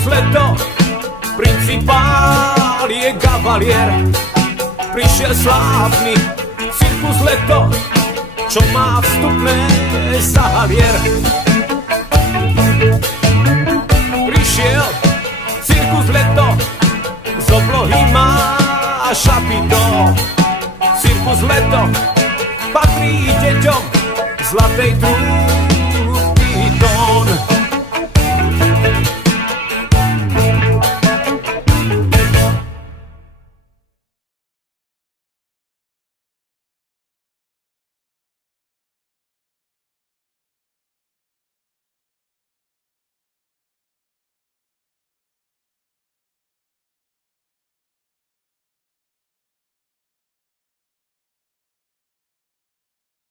Cirkus leto, principál je kavalier. Prišiel slávny cirkus leto, čo má vstupné za halier. Prišiel cirkus leto, z oblohy má šapito. Cirkus leto patrí deťom zlatej trúby.